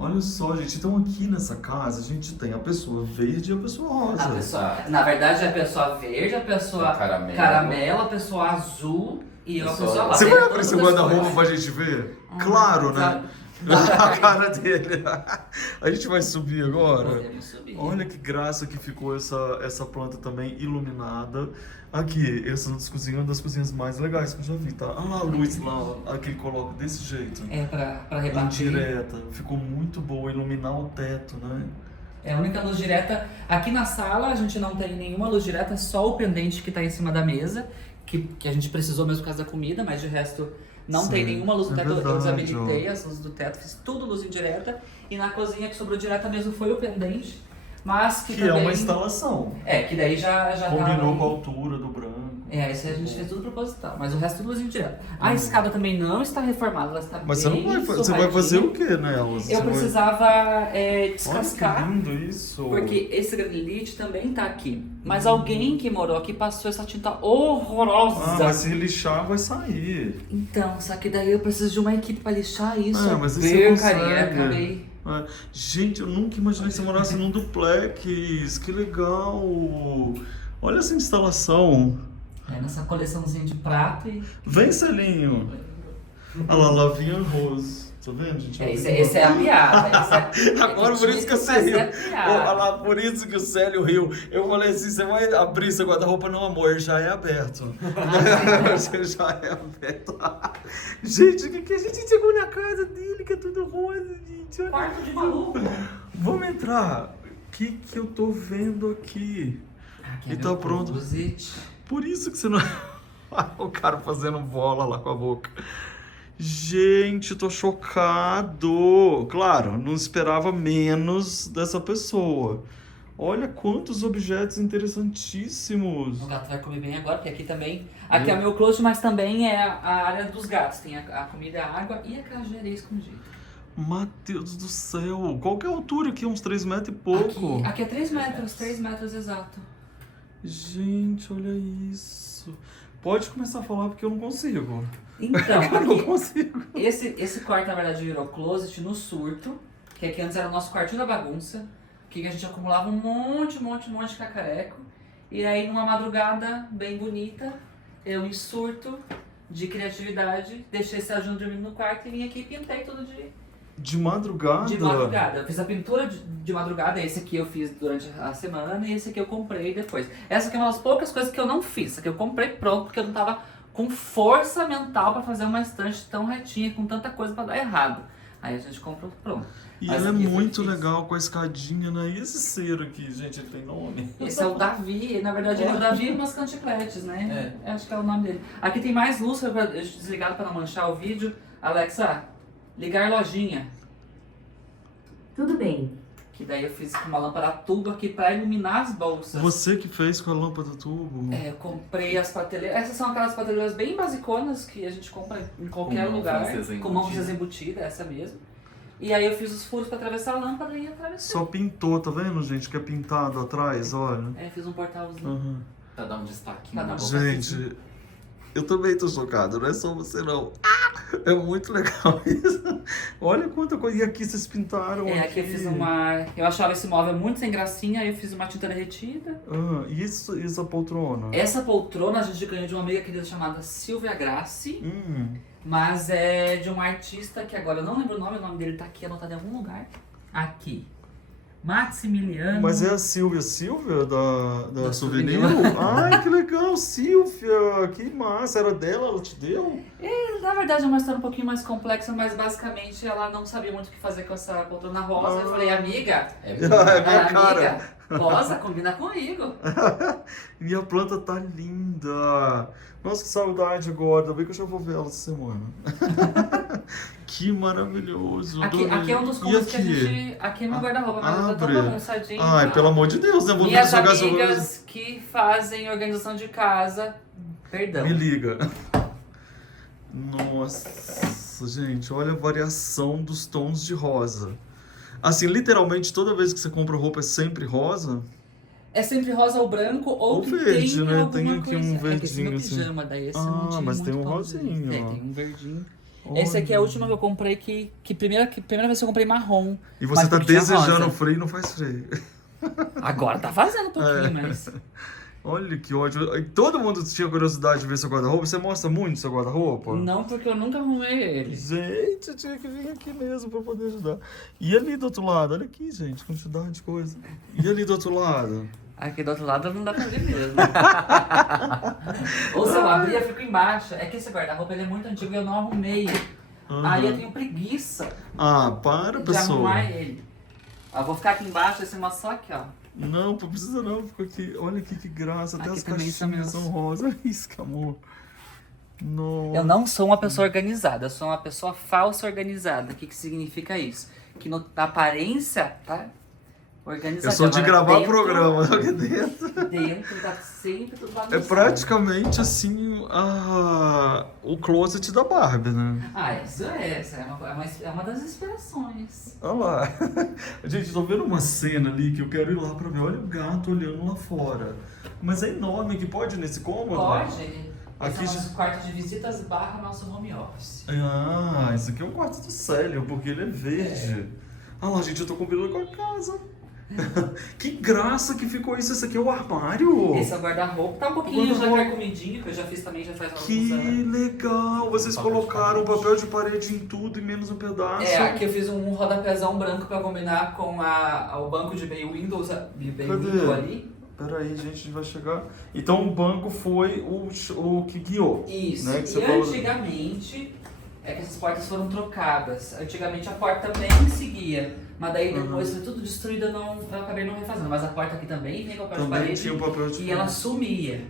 Olha só, gente, então aqui nessa casa a gente tem a pessoa verde e a pessoa rosa. Na verdade, a pessoa verde, a pessoa Caramelo. a pessoa azul e a Pessoa- pessoa Você laranja. vai abrir Todas esse as guarda-roupa cores. pra gente ver? Claro, né? A cara dele. A gente vai subir agora. Podemos subir. Olha que graça que ficou essa planta também iluminada. Aqui, essa é uma das cozinhas mais legais que eu já vi, tá? Olha lá a luz lá, ó, aqui ele coloca desse jeito. É pra rebater. Indireta. Ficou muito boa, iluminar o teto, né? É a única luz direta. Aqui na sala a gente não tem nenhuma luz direta, só o pendente que tá em cima da mesa, que a gente precisou mesmo por causa da comida, mas de resto não Sim, tem nenhuma luz do é teto. Eu verdade, desabilitei as luzes do teto, fiz tudo luz indireta. E na cozinha que sobrou direta mesmo foi o pendente, mas que Que também... é uma instalação. que daí já Combinou tá... com a altura do branco. Esse a gente fez tudo proposital, mas o resto tudo luz indireta. A escada também não está reformada, ela está Mas você bem não vai fazer. Você vai fazer o surradinha. que nelas? Você Eu vai- precisava Olha descascar. que lindo isso. Porque esse granilite também tá aqui. Mas alguém que morou aqui passou essa tinta horrorosa. Ah, mas se lixar vai sair. Então, só que daí eu preciso de uma equipe pra lixar isso. Mas aí você Porcaria, consegue. acabei. Ah, gente, eu nunca imaginei que você morasse num duplex. Que legal. Olha essa instalação. É nessa coleçãozinha de prato e... Vem, Celinho. Olha lá, Lavinha Rose. Tá vendo, gente? Esse é a piada. Agora por isso que você fazer riu. a piada. Olha lá, por isso que o Célio riu. Eu falei assim, você vai abrir seu guarda-roupa? Não, amor, já é aberto. Já é aberto. Gente, o que a gente chegou na casa dele, que é tudo rosa, gente. Olha. Quarto de maluco. Vamos entrar. O que eu tô vendo aqui? Aqui E é tá meu pronto. closet. Por isso que você não... O cara fazendo bola lá com a boca. Gente, tô chocado. Claro, não esperava menos dessa pessoa. Olha quantos objetos interessantíssimos. O gato vai comer bem agora, porque aqui também... Aqui é o meu closet, mas também é a área dos gatos. Tem a comida, a água e a caixa de areia escondida. Mateus do céu. Qual que é a altura aqui? Uns 3 metros e pouco. Aqui é 3 metros exato. Gente, olha isso. Pode começar a falar porque eu não consigo. Então, Eu não aqui, consigo. esse quarto, na verdade, virou closet no surto, que aqui antes era o nosso quartinho da bagunça, que a gente acumulava um monte de cacareco. E aí, numa madrugada bem bonita, eu em surto de criatividade, deixei esse Júnior dormindo no quarto e vim aqui e pintei todo dia. De madrugada? De madrugada. Eu fiz a pintura de madrugada, esse aqui eu fiz durante a semana e esse aqui eu comprei depois. Essa aqui é uma das poucas coisas que eu não fiz, essa aqui eu comprei pronto porque eu não tava com força mental pra fazer uma estante tão retinha, com tanta coisa pra dar errado. Aí a gente comprou pronto. E Mas ela é aqui eu muito fiz. legal com a escadinha, né? E esse cero aqui, gente, ele tem nome? Esse é o Davi, na verdade ele é o Davi Mascanticletes, né? É. Acho que é o nome dele. Aqui tem mais luz, desligado pra não manchar o vídeo. Alexa, ligar lojinha. Tudo bem. Que daí eu fiz com uma lâmpada tubo aqui pra iluminar as bolsas. Você que fez com a lâmpada tubo? É, eu comprei as prateleiras. Essas são aquelas prateleiras bem basiconas que a gente compra em qualquer Com mão lugar. francesa Com mão embutida. francesa embutida, essa mesmo. E aí eu fiz os furos pra atravessar a lâmpada e atravessei. Só pintou, tá vendo, gente? Que é pintado atrás, olha. É, fiz um portalzinho. Uhum. Pra dar um destaquinho Pra na dar um boca. Gente, eu também tô chocado, não é só você não. É muito legal isso. Olha quanta coisa. E aqui vocês pintaram. É, aqui eu fiz uma... Eu achava esse móvel muito sem gracinha, aí eu fiz uma tinta derretida. Ah, e essa poltrona? Essa poltrona a gente ganhou de uma amiga querida chamada Silvia Grassi, mas é de um artista que agora eu não lembro o nome dele tá aqui anotado em algum lugar. Aqui. Maximiliano. Mas é a Silvia da Da Souvenir? Souvenir. Ai, que legal, Silvia, que massa. Era dela, ela te deu? Na verdade é uma história um pouquinho mais complexa, mas basicamente ela não sabia muito o que fazer com essa poltrona rosa. Eu falei, amiga, É É minha cara. rosa, combina comigo. E a planta tá linda. Nossa, que saudade agora. Ainda bem que eu já vou ver ela essa semana. Que maravilhoso. Aqui é um dos E cômodos que a aqui? gente... Aqui é meu guarda-roupa, mas eu tô Abre. tão bagunçadinho. Ai, pelo amor de Deus, né? Vou ver Minhas jogar essa amigas que fazem organização de casa, perdão. Me liga. Nossa, gente, olha a variação dos tons de rosa. Assim, literalmente, toda vez que você compra roupa é sempre rosa? É sempre rosa ou branco, ou Ou que verde, tem né? alguma Tem aqui coisa. um É que esse é meu verdinho, assim. pijama, daí esse Ah, não tinha mas muito tem um pra rosinho, fazer. É, ó. tem um verdinho. Esse aqui é a última que eu comprei que primeira vez que eu comprei marrom. E você Mas tá porque tinha desejando rosa. frio e não faz frio. Agora tá fazendo um pouquinho, É. mas... Olha que ódio. E todo mundo tinha curiosidade de ver seu guarda-roupa. Você mostra muito seu guarda-roupa? Não, porque eu nunca arrumei ele. Gente, eu tinha que vir aqui mesmo pra poder ajudar. E ali do outro lado? Olha aqui, gente, quantidade de coisa. E ali do outro lado? Aqui do outro lado não dá pra ver mesmo. Ou se eu abrir, eu fico embaixo. É que esse guarda-roupa ele é muito antigo e eu não arrumei. Aí eu tenho preguiça Ah, para, de pessoa. arrumar ele. Eu vou ficar aqui embaixo, esse mostra só aqui, ó. Não precisa não, fica aqui. Olha aqui que graça, até Aqui as também são caixinhas meus. são rosa. Olha isso, que amor. Nossa. Eu não sou uma pessoa organizada, eu sou uma pessoa falsa organizada. O que significa isso? Que na aparência, tá? Organizada. Eu sou de Agora, gravar dentro- programa aqui dentro. Dentro tá sempre tudo É bagunçado. praticamente assim o closet da Barbie, né? Ah, isso é uma das inspirações. Olha lá. Gente, tô vendo uma cena ali que eu quero ir lá pra ver. Olha o gato olhando lá fora. Mas é enorme, que pode ir nesse cômodo? Pode. Aqui Esse é o já- nosso quarto de visitas barra nosso home office. Ah, esse aqui é o quarto do Célio, porque ele é verde. Ah lá, gente, eu tô combinando com a casa. Que graça que ficou isso. Esse aqui é o armário. Esse é o guarda-roupa. Tá um pouquinho já guarda-roupa. carcomidinho, que eu já fiz também, já faz Que alguns anos. legal. Vocês Papel de colocaram parede. papel de parede em tudo e menos um pedaço. É, aqui eu fiz um rodapézão branco pra combinar com o banco de Bay Windows, de Bay Cadê? Window ali. Peraí, gente, a gente vai chegar. Então o banco foi o que guiou. Isso. Né, que você E falou- antigamente, é que essas portas foram trocadas. Antigamente a porta também seguia. Mas daí depois foi tudo destruído, eu acabei não refazendo. Mas a porta aqui também vinha com papel de Também parede tinha o papel de e ela parede. sumia.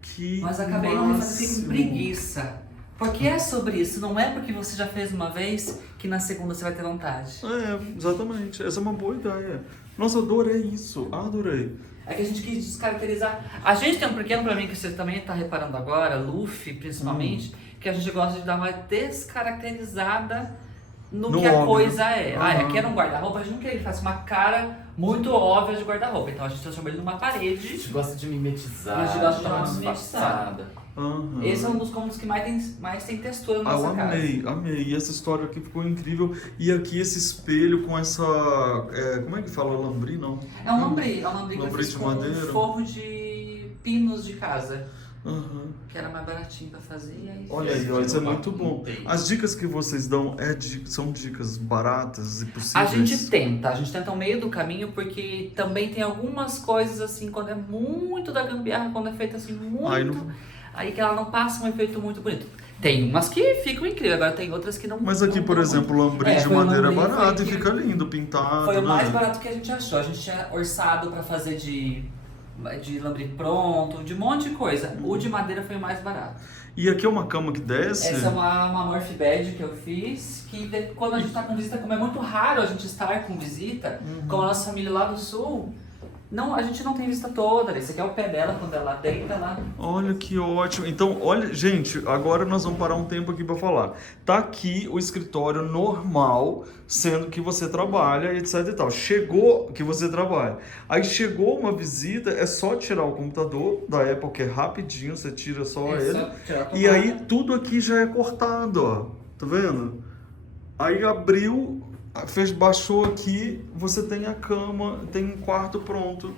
Que Mas acabei não refazendo, fiquei com máximo. preguiça. Porque é sobre isso, não é porque você já fez uma vez que na segunda você vai ter vontade. É, exatamente. Essa é uma boa ideia. Nossa, adorei isso. Adorei. É que a gente quis descaracterizar. A gente tem um pequeno problema que você também está reparando agora, Luffy principalmente, que a gente gosta de dar uma descaracterizada no No que a óbvio. coisa é. Aham. Aqui era um guarda-roupa, a gente não queria que ele faça uma cara muito óbvia de guarda-roupa. Então a gente transformou ele numa A parede. gente gosta de mimetizar. A gente gosta de dar uma mimetizar. disfarçada. Aham. Esse é um dos cômodos que mais tem textura na Ah, eu nossa casa. amei. E essa história aqui ficou incrível. E aqui esse espelho com essa... como é que fala? Lambri, não? É um lambri que eu Lambri fiz de com madeira? forro de pinos de casa. Aham. Que era mais baratinho pra fazer. E aí Olha aí, ó, isso é muito bom. Tem. As dicas que vocês dão são dicas baratas e possíveis? a gente tenta ao meio do caminho, porque também tem algumas coisas assim, quando é muito da gambiarra, quando é feita assim, muito. Ai, não- Aí que ela não passa um efeito muito bonito. Tem umas que ficam incríveis, agora tem outras que não. Mas aqui, não por dão exemplo, o lambri de foi o madeira é lambri, barato foi e que- fica lindo, pintado, Foi o né? mais barato que a gente achou. A gente tinha orçado pra fazer de lambri pronto, de um monte de coisa. O de madeira foi o mais barato. E aqui é uma cama que desce? Essa é uma morph bed que eu fiz, que quando a gente tá com visita, como é muito raro a gente estar com visita, como a nossa família lá do sul, a gente não tem visita toda. Esse aqui é o pé dela, quando ela deita lá. Olha que ótimo. Então, olha, gente, agora nós vamos parar um tempo aqui para falar. Tá aqui o escritório normal, sendo que você trabalha, etc e tal. Chegou que você trabalha. Aí chegou uma visita, é só tirar o computador da Apple, que é rapidinho, você tira só É ele. só tirar a E tomada. aí tudo aqui já é cortado, ó. Tá vendo? Aí abriu, baixou aqui, você tem a cama, tem um quarto pronto.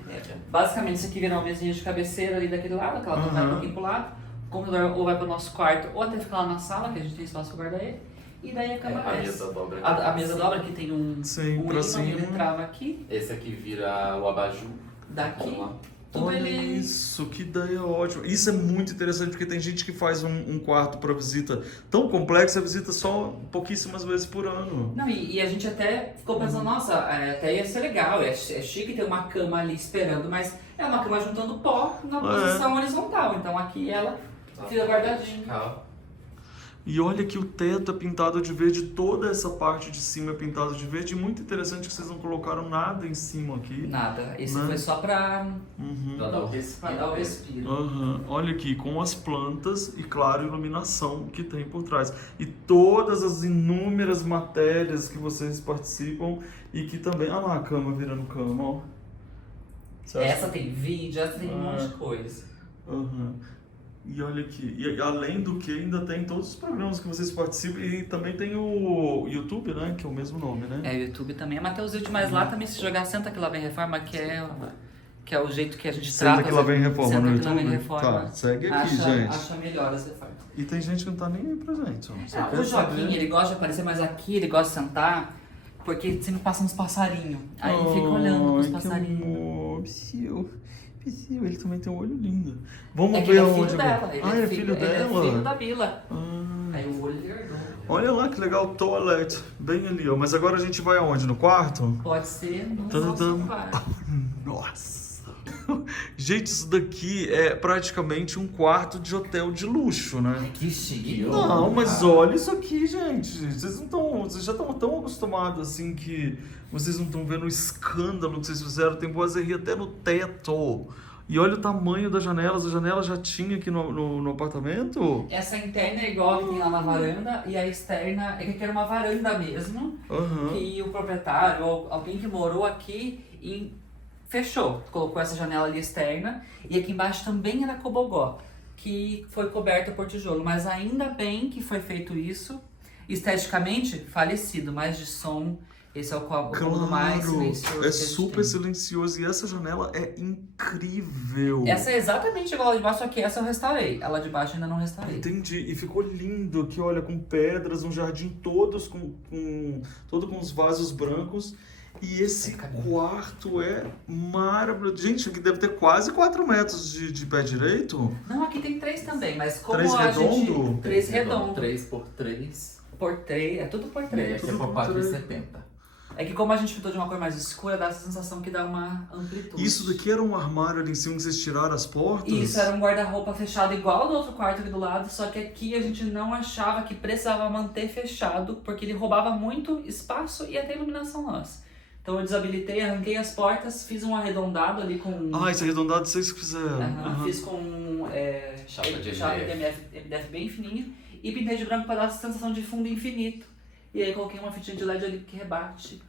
Basicamente, isso aqui vira uma mesinha de cabeceira ali daquele lado, que ela vai um pouquinho pro lado. O computador ou vai pro nosso quarto, ou até ficar lá na sala, que a gente tem espaço pra guardar ele. E daí a cama A desce. mesa dobra. A mesa dobra, que tem um Sim, pra ímã, cima. ele trava aqui, Esse aqui vira o abajur. daqui. Vamos lá. Tudo Olha ele... isso, que ideia ótima. Isso é muito interessante, porque tem gente que faz um quarto para visita tão complexo, a visita só pouquíssimas vezes por ano. Não, e a gente até ficou pensando, nossa, até ia ser legal, é chique ter uma cama ali esperando, mas é uma cama juntando pó na posição horizontal, então aqui ela fica guardadinha. Vertical. E olha que o teto é pintado de verde, toda essa parte de cima é pintada de verde. Muito interessante que vocês não colocaram nada em cima aqui. Nada, esse Né? foi só pra Pra dar o respiro. dar o respiro. Aham. Olha aqui, com as plantas e, claro, iluminação que tem por trás. E todas as inúmeras matérias que vocês participam e que também... Ah lá a cama virando cama, ó. Você acha- Essa tem vídeo, essa tem um monte de coisa. Aham. E olha aqui, e além do que ainda tem todos os programas que vocês participam e também tem o YouTube, né, que é o mesmo nome, né? É, o YouTube também é Mateusito, mas lá também se jogar Senta Que Lá Vem Reforma, que é o jeito que a gente Senta trata. que lá vem reforma Senta no Que Lá Vem YouTube? Reforma. Tá, segue aqui, gente. Acha melhor as reformas. E tem gente que não tá nem aí pra gente, ó. Você quer O Joaquim, saber? ele gosta de aparecer, mas aqui ele gosta de sentar, porque sempre passa uns passarinhos. Aí ele fica olhando os Ai, que passarinhos. amor, Psyu, ele também tem um olho lindo. Vamos É que ver ele é aonde... filho dela. Ele é filho ele é dela? filho da Bila. Ah. Aí o olho dele herdou. Olha lá que legal, toilet, bem ali, ó. Mas agora a gente vai aonde? No quarto? Pode ser no Tadadam. nosso quarto. Nossa! Gente, isso daqui é praticamente um quarto de hotel de luxo, né? Que chique. Não, mas olha isso aqui, gente. Vocês já estão tão acostumados assim que vocês não estão vendo o escândalo que vocês fizeram. Tem boiseria até no teto. E olha o tamanho das janelas. A janela já tinha aqui no apartamento. Essa interna é igual a que tem lá na varanda, e a externa é que era uma varanda mesmo, Aham. que o proprietário ou alguém que morou aqui fechou, colocou essa janela ali externa, e aqui embaixo também era cobogó, que foi coberta por tijolo, mas ainda bem que foi feito isso, esteticamente falecido, mas de som, esse é o cômodo mais silencioso. É que a gente super tem. silencioso e essa janela é incrível. Essa é exatamente igual a de baixo, só que essa eu restaurei, ela de baixo ainda não restaurei. Entendi. E ficou lindo aqui, olha, com pedras, um jardim todo com os vasos brancos. E esse quarto é maravilhoso. Gente, aqui deve ter quase 4 metros de pé direito. Não, aqui tem 3 também, mas como 3 a redondo? gente... 3 redondo. 3x3. Por 3, é tudo por E 3. esse é Tudo por por 4,70. É que como a gente pintou de uma cor mais escura, dá essa sensação que dá uma amplitude. Isso daqui era um armário ali em cima que vocês tiraram as portas? Isso, era um guarda-roupa fechado igual ao do outro quarto aqui do lado, só que aqui a gente não achava que precisava manter fechado, porque ele roubava muito espaço e até iluminação nossa. Então eu desabilitei, arranquei as portas, fiz um arredondado ali com... Ah, esse arredondado vocês que fizeram. Aham, fiz com Chapa de MDF bem fininha e pintei de branco para dar essa sensação de fundo infinito. E aí coloquei uma fitinha de LED ali que rebate.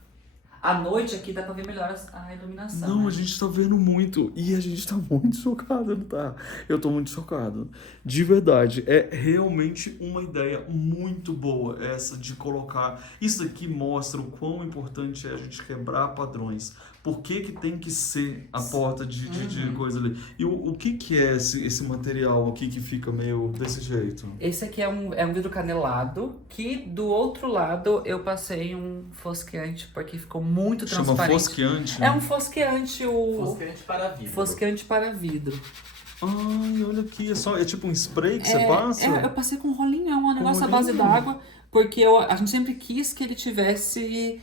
À noite aqui dá pra ver melhor a iluminação. Não, né? a gente tá vendo muito. E a gente tá muito chocado, não tá? Eu tô muito chocado. De verdade, é realmente uma ideia muito boa essa de colocar. Isso aqui mostra o quão importante é a gente quebrar padrões. Por que que tem que ser a porta de coisa ali? E o que é esse material aqui que fica meio desse jeito? Esse aqui é um vidro canelado, que do outro lado eu passei um fosqueante, porque ficou muito Chama transparente. fosqueante? É um fosqueante, Fosqueante para vidro. fosqueante para vidro. Ai, olha aqui, é tipo um spray que você passa? Eu passei com um rolinho, é um negócio à rolinho? base d'água, porque a gente sempre quis que ele tivesse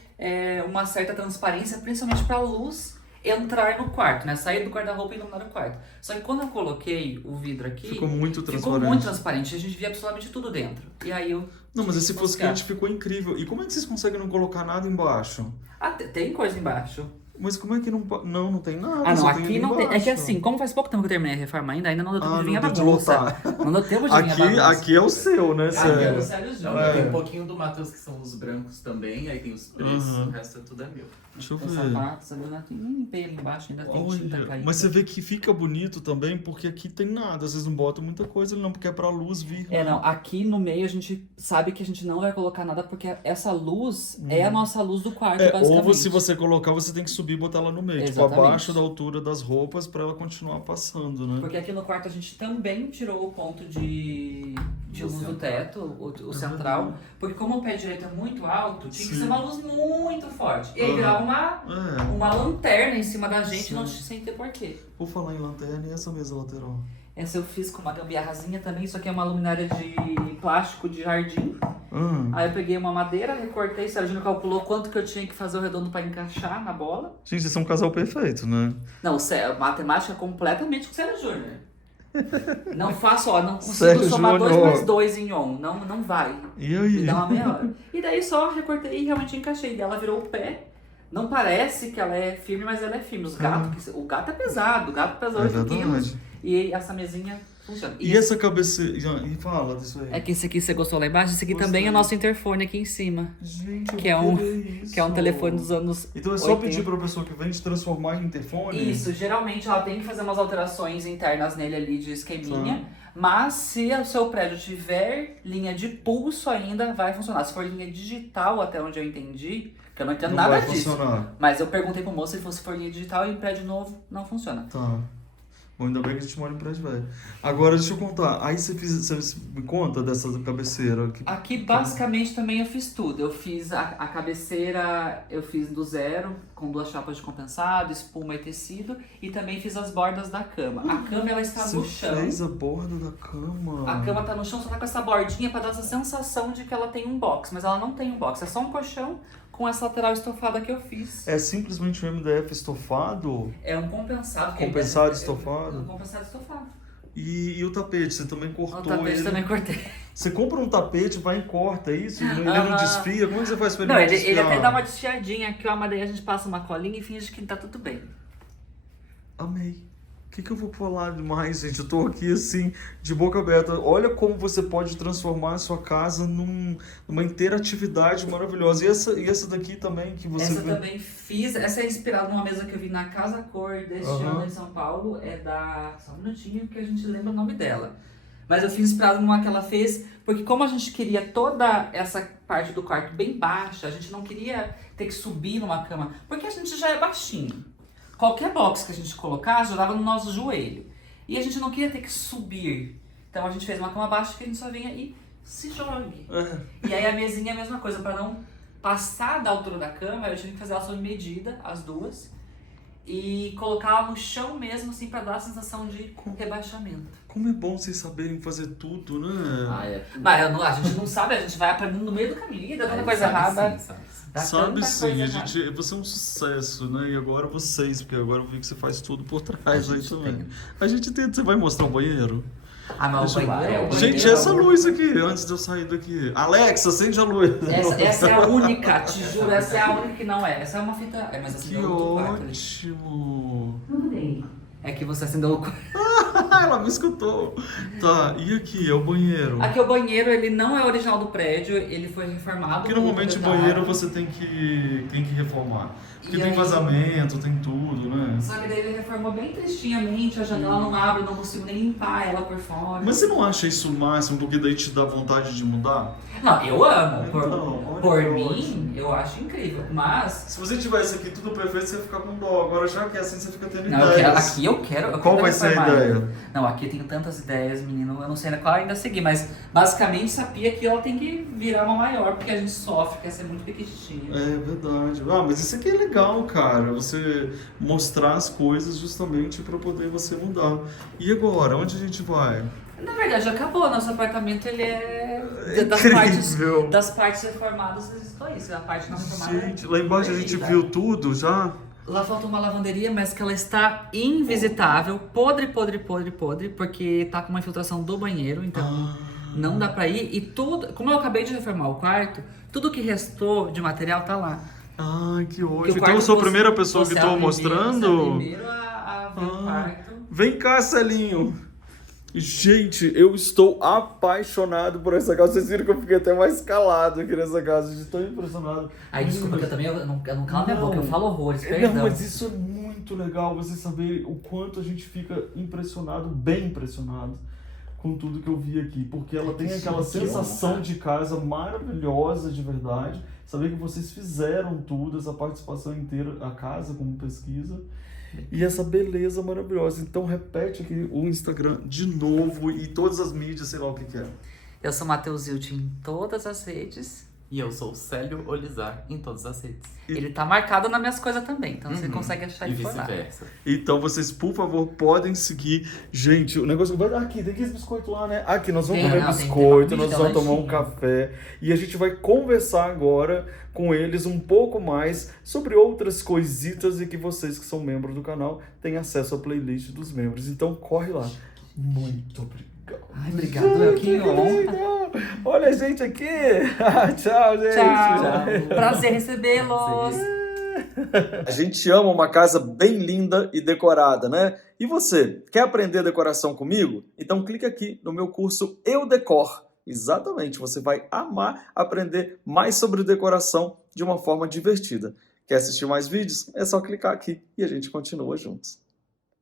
uma certa transparência, principalmente para a luz entrar no quarto, né? Sair do guarda-roupa e iluminar o quarto. Só que quando eu coloquei o vidro aqui, Ficou muito transparente. ficou muito transparente, a gente via absolutamente tudo dentro. E aí eu... Não, mas esse fosquear. fosqueante ficou incrível. E como é que vocês conseguem não colocar nada embaixo? Ah, tem coisa embaixo. Mas como é que não... Não tem nada. Ah, não, só aqui ali não tem. É que embaixo. assim, como faz pouco tempo que eu terminei a reforma ainda não deu tempo de vir a não deu de bagunça. lotar. Não deu tempo de vir a Aqui, bagunça. aqui é o seu, né? Aqui é Sério. o Sério Não, Júnior. tem um pouquinho do Matheus que são os brancos também, aí tem os preços, Uhum. o resto é tudo é meu. Deixa eu Os ver. sapatos, eu nem limpei ali embaixo, ainda tem tinta Olha, caindo. mas você vê que fica bonito também, porque aqui tem nada. Vocês não botam muita coisa ali não, porque é pra luz vir. É, não, aqui no meio a gente sabe que a gente não vai colocar nada, porque essa luz é a nossa luz do quarto, basicamente. Ou se você colocar, você tem que subir e botar ela no meio. Tipo, Exatamente. abaixo da altura das roupas pra ela continuar passando, né? Porque aqui no quarto a gente também tirou o ponto de luz do central. teto, o central, porque como o pé direito é muito alto, tinha que Sim. ser uma luz muito forte. E aí Aham. virava uma lanterna em cima da gente, Sim. sem ter porquê. Vou falar em lanterna e essa mesa lateral. Essa eu fiz com uma gambiarrazinha também, isso aqui é uma luminária de plástico de jardim. Aí eu peguei uma madeira, recortei, o Sérgio calculou quanto que eu tinha que fazer o redondo pra encaixar na bola. Gente, vocês são um casal perfeito, né? Não, matemática é completamente com o Sérgio Júnior. Não faço, não consigo Sérgio somar 2 Júnior. mais 2 em on, não vai. E Me aí? dá uma meia hora. E daí só recortei e realmente encaixei. E ela virou o pé. Não parece que ela é firme, mas ela é firme. O gato é pesado, o gato pesa 8 quilos. verdade. E essa mesinha funciona. E essa cabeceira... E fala disso aí. É que esse aqui você gostou lá embaixo, esse aqui Gostei. também é nosso interfone aqui em cima. Gente, eu Que é vou um- querer isso. Que é um telefone dos anos Então é só 80. pedir pra pessoa que vem te transformar em interfone? Isso, geralmente ela tem que fazer umas alterações internas nele ali de esqueminha, mas se o seu prédio tiver linha de pulso ainda, vai funcionar. Se for linha digital, até onde eu entendi, que eu não entendo Não nada vai disso, funcionar. mas eu perguntei pro moço se for linha digital e em prédio novo, não funciona. Tá. Bom, ainda bem que a gente mora em prédio velho. Agora, deixa eu contar. Aí você me conta dessa cabeceira. Aqui basicamente também eu fiz tudo. Eu fiz a cabeceira, eu fiz do zero, com 2 chapas de compensado, espuma e tecido, e também fiz as bordas da cama. A cama ela está Você no chão. fez a borda da cama. A cama tá no chão, só tá com essa bordinha pra dar essa sensação de que ela tem um box, mas ela não tem um box, é só um colchão com essa lateral estofada que eu fiz. É simplesmente um MDF estofado? É um compensado. que Compensado é estofado? um compensado estofado. E o tapete? Você também O cortou tapete ele? também cortei. Você compra um tapete, vai e corta isso? Ele não Aham. desfia? Como é que você faz pra ele Não, não ele desfiar? até dá uma desfiadinha aqui, ó, mas daí a gente passa uma colinha e finge que tá tudo bem. Amei. O que eu vou falar demais, gente? Eu tô aqui, assim, de boca aberta. Olha como você pode transformar a sua casa numa interatividade maravilhosa. E essa daqui também, que você... Essa também fiz, essa é inspirada numa mesa que eu vi na Casa Cor deste Aham. ano em São Paulo, é da... Só um minutinho que a gente lembra o nome dela. Mas eu fiz inspirado numa que ela fez, porque como a gente queria toda essa parte do quarto bem baixa, a gente não queria ter que subir numa cama, porque a gente já é baixinho. Qualquer box que a gente colocasse já dava no nosso joelho. E a gente não queria ter que subir. Então a gente fez uma cama baixa que a gente só vinha e se jogue. E aí a mesinha é a mesma coisa, para não passar da altura da cama, eu tive que fazer ela sob medida, as duas, e colocar ela no chão mesmo, assim, para dar a sensação de rebaixamento. Como é bom vocês saberem fazer tudo, né? Mas a gente não sabe, a gente vai aprendendo no meio do caminho e dá tanta coisa errada. Dá Sabe tanta sim, coisa a errada. gente, você é um sucesso, né? E agora vocês, porque agora eu vi que você faz tudo por trás aí também. A gente tenta, você vai mostrar o banheiro? Ah, mas o banheiro, Gente, essa luz aqui, antes de eu sair daqui. Alexa, acende a luz. Essa é a única, te juro, essa é a única que não é. Essa é uma fita. Mas essa Que é outro quarto ali. ótimo. Tudo bem. É que você acendeu o... Ela me escutou. Tá, e aqui é o banheiro. Aqui o banheiro, ele não é original do prédio, ele foi reformado. Porque normalmente o pelo banheiro proprietário. você tem que reformar. Porque E tem aí- vazamento, tem tudo, né? Só que daí ele reformou bem tristinhamente, a janela não abre, eu não consigo nem limpar ela por fora. Mas você não acha isso o máximo, porque daí te dá vontade de mudar? Não, eu amo. Então, olha Por que mim, ótimo. eu acho incrível. Mas. Se você tivesse aqui tudo perfeito, você ia ficar com dó. Agora já que é assim, você fica tendo Não, ideias. aqui eu quero. Qual vai ser a ideia? Não, aqui eu tenho tantas ideias, menino. Eu não sei qual ainda seguir, mas basicamente essa pia aqui ela tem que virar uma maior, porque a gente sofre, quer ser muito pequitinha. É verdade. Ah, mas isso aqui é legal, cara. Você mostrar as coisas justamente para poder você mudar. E agora, onde a gente vai? Na verdade, já acabou. Nosso apartamento ele é Incrível. das partes reformadas, só isso. A parte não reformada. Gente, lá embaixo a gente linda. viu tudo já. Lá falta uma lavanderia, mas que ela está invisitável, podre, porque tá com uma infiltração do banheiro, então não dá pra ir. E tudo, como eu acabei de reformar o quarto, tudo que restou de material tá lá. Ai, que Porque o ótimo. Então quarto eu sou a você- primeira pessoa que você é estou a primeira- mostrando. Você é o primeiro a ver o quarto. Vem cá, Celinho. Gente, eu estou apaixonado por essa casa. Vocês viram que eu fiquei até mais calado aqui nessa casa. Eu estou impressionado. Aí, desculpa que eu também eu não calo minha Não. boca, eu falo horrores, perdão. Não, mas isso é muito legal, você saber o quanto a gente fica impressionado, bem impressionado com tudo que eu vi aqui. Porque ela tem aquela sensação de casa maravilhosa de verdade. Saber que vocês fizeram tudo, essa participação inteira, a casa como pesquisa. E essa beleza maravilhosa. Então repete aqui o Instagram de novo e todas as mídias, sei lá o que que é. Eu sou Matheus Zilt em todas as redes. E eu sou o Célio Olizar em todas as redes. Ele tá marcado nas minhas coisas também, então você Uhum. consegue achar E ele por lá. vice-versa. Então vocês, por favor, podem seguir. Gente, o negócio vai aqui, tem aqueles biscoitos lá, né? Aqui, nós vamos Tem, comer não, tem biscoito, uma nós comida, vamos tomar um lanchinho. café e a gente vai conversar agora com eles um pouco mais sobre outras coisitas e que vocês que são membros do canal têm acesso à playlist dos membros. Então corre lá. Muito obrigado. Ai, obrigado, meu, que honra. Olha a gente aqui. Tchau, gente. Tchau. Prazer recebê-los. A gente ama uma casa bem linda e decorada, né? E você, quer aprender decoração comigo? Então clica aqui no meu curso Eu Decor. Exatamente, você vai amar aprender mais sobre decoração de uma forma divertida. Quer assistir mais vídeos? É só clicar aqui e a gente continua juntos.